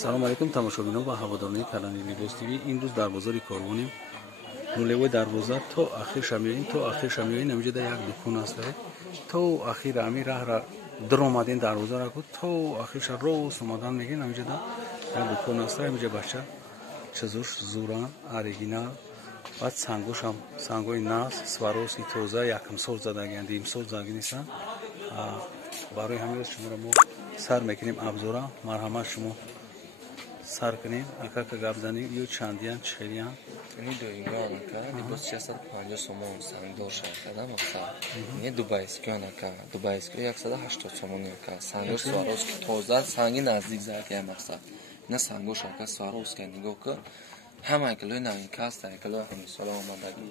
салом алайкум тамошобинон ва ҳаводорнони канали Libos TV. имрӯз дар бозори Корвонем нулевой дарвоза то ахирша меоем, то ахирша меоем. Амҷода як дукон аст, то ахира ами раҳра дар омадем дарвозаро гуфт, то ахирша рост омадан мегӯем. Амҷода як дукон аст. Амҷа бача чизуш зуран оригинал баъд сангошам сангои нас сваровски тоза якм сол задагианд, имсол заги нестанд. барои ҳамин шуморо мо сар мекунем абзора, марҳамат шумо сар кунем, акака гап занем. ё чандиян чхелиян ini do'yingan aka libos 650 somon sangdor shakada maqsad ini dubayskiy aka dubayskiy 180 somon aka sangosh swarovski toza sangi nazdik zakiya maqsad ina sangosh aka swarovski nigo ka hamma kilo navin kasta kilo salom omadagi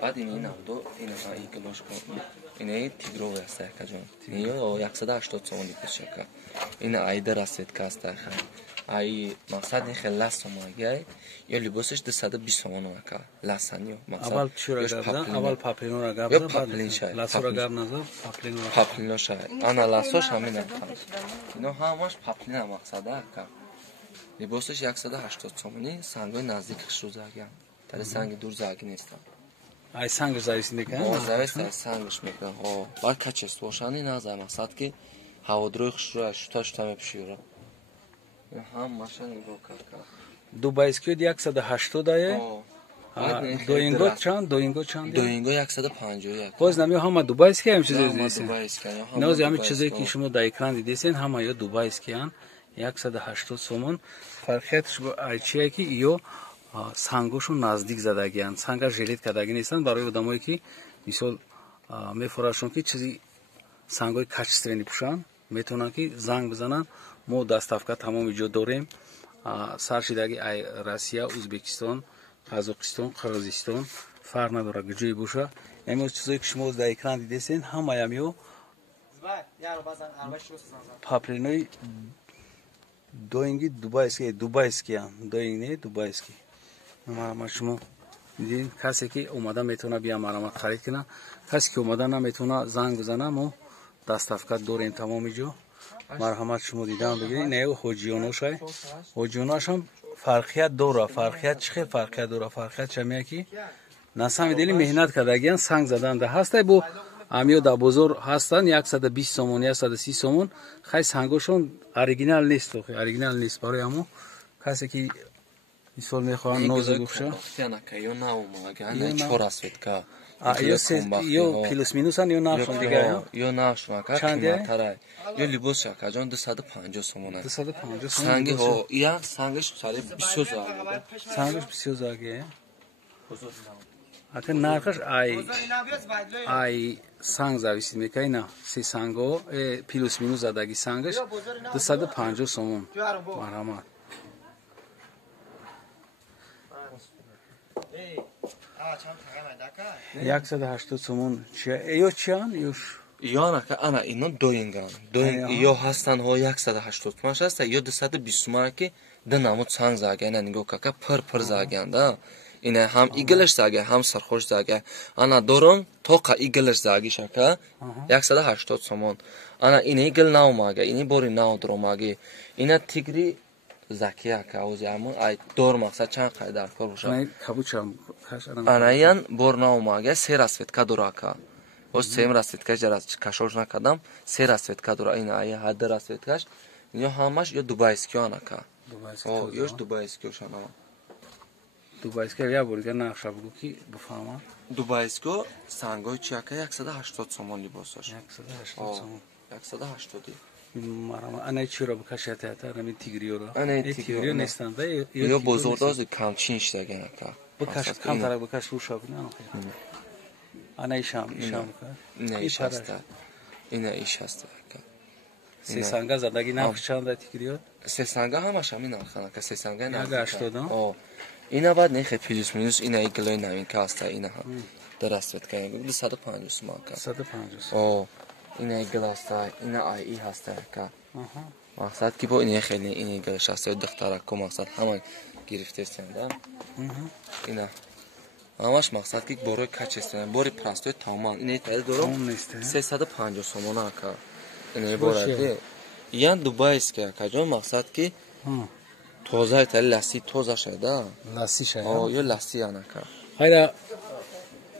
ba'd ini navdo ina ai kilosh ko ina tigrov asa aka jon ino 180 somon libos aka ina ayda rasvet kasta ай мақсад не хел лас сомагай ё либосаш 220 сомон ака ласаниё мақсад аввал чура габда аввал паплинора габда ласора габ назар паплино шай ана ласош ҳамин ака ино ҳамаш паплина мақсада ака либосаш 180 сомони сангои наздик хишрузаган тари санги дур заги нестам ай сангш зависинде кан зависит сангш мекан о бар качество шани назар мақсад ки ҳаводрои хишруа шута мепишира ҳам машини бокака дубайскиёд 180 дае доинго чанд доинго 151 боз намё ҳама дубайски ҳам чизе дидесен нози ҳами чизе ки шумо дар экран дидесен ҳама ё дубайскиян 180 сомон фарқиятш айчие ки ё сангошо наздик задагиян санга жилет кардаги нестанд барои одамое ки мисол мефорашон ки чизи сангои качествени пушан метавонанд ки занг бизананд. мо доставка тамоми ҷо дорем. саршидаги Россия, Узбекистон, Қазоқистон, Қирғизистон фарқ надорад ҷое боша. амё чизое ки шумо дар экран дидесен ҳамаям ё паплинои доинги дубайскиян доинг не дубайски. марҳамат шумо дидем касе ки омада метавона бия марҳамат харид кунад, касе ки омада наметавона занг бизана. мо доставка дорем тамоми ҷо. марҳамат шумо дидан бигиред. ин ҳоҷионошай ҳоҷионашам фарқият дора. фарқият чӣ хел фарқият дора? фарқият чамия ки насами дели меҳнат кардагиян санг заданда ҳастай бо амиё дар бозор ҳастанд 120 сомон 130 сомон. хай сангошон оригинал нест, оригинал нест. барои ҳамо касе ки мисол мехоҳанд нозик гӯша ё плюс минусан ё навшон дига ё навшон ака қиматтарай ё либос ака ҷон 250 сомон 250 сомон санги ҳо я сангаш сари бисёр заги сангаш бисёр заги ака нархаш ай санг зависит мекайна се санго плюс минус задаги сангаш 250 сомон. марҳамат 180 сомон ё чиан ён ака ана ино доинган доинг ё ҳастан ҳо 180 сомон аст ё 220 сомон ки да намуд санг загана нигоҳ кака пар заганда ина ҳам иглаш зага ҳам сархош зага ана дорон то қа иглаш заги шака 180 сомон ана ина игл наумага ини бори наудромаги ина тигри закия ка озямо ай дор мақсад чанд қайдар кор боша ана ян бор наумага се расветка дурака оз сем расветка жарас кашош накадам се расветка дура ина ай ҳада расветкаш ё ҳамаш ё дубайски анака о ёш дубайски шана дубайски я бурга нақша бугу ки буфама дубайско сангой чака 180 сомон либосаш 180 сомон 180 марама ана чиро букашатата нами тигриёро ана тигриё нестанда ё бозордоз камчин штаген ака букаш камтара букаш руша бина ана ишам не ишаста ина ишаста ака се санга задаги нахчанда тигриё се санга ҳамаш ҳамин нархана ка се санга на 80 о ина бад нехе плюс минус ина иглой навин каста ина дарасвет ка 250 сомон ка 150 о ина игласта ина ай и ҳаста ка мақсад ки бо ина хеле ина иглаш аст духтара ко мақсад ҳама гирифтестен да ина ҳамаш мақсад ки бори качествен бори простой тамом ина тайд дором 350 сомон ка ина боради ян дубайски ка ҷон мақсад ки Toza ite lassi toza shayda. Lassi shaya. Yo lassi anaka. Hayra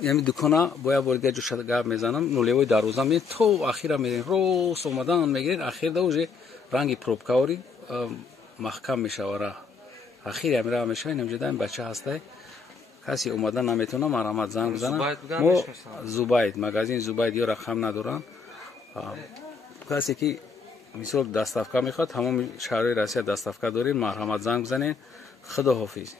یعنی دکانا باید وارد جو شد گاب میزنم نولیوی دروازه می تو اخیرا میرین روز اومدن میگیرین اخیر دوجه رنگی پروبکاوری محکم میشه ورا اخیر امرا میشه اینم جدا این بچه هسته کسی اومدن نمیتونه مرحمت زنگ بزنه مو زوباید مغازین زوباید یا رقم ندارن کسی که مثلا دستافکا میخواد همون شهر راستی دستافکا دارین مرحمت زنگ بزنین خدا حافظ